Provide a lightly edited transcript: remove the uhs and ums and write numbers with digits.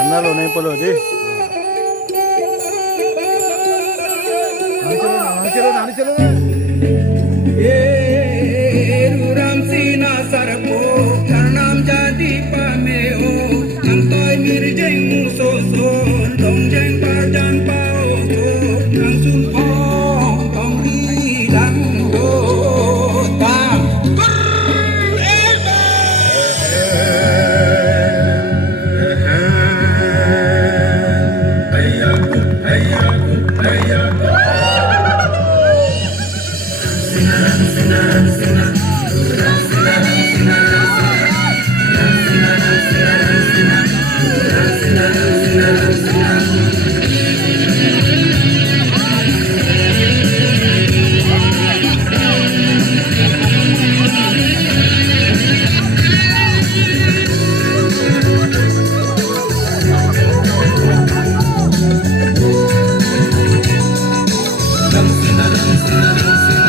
అన్నాలో నేపలోది राम सीना सरपो चरणाम जाति पामे ओ अंतोय निर्जय मुसो सो dong jeng par jan pao so nang sun po tong di dang do tam Dum sina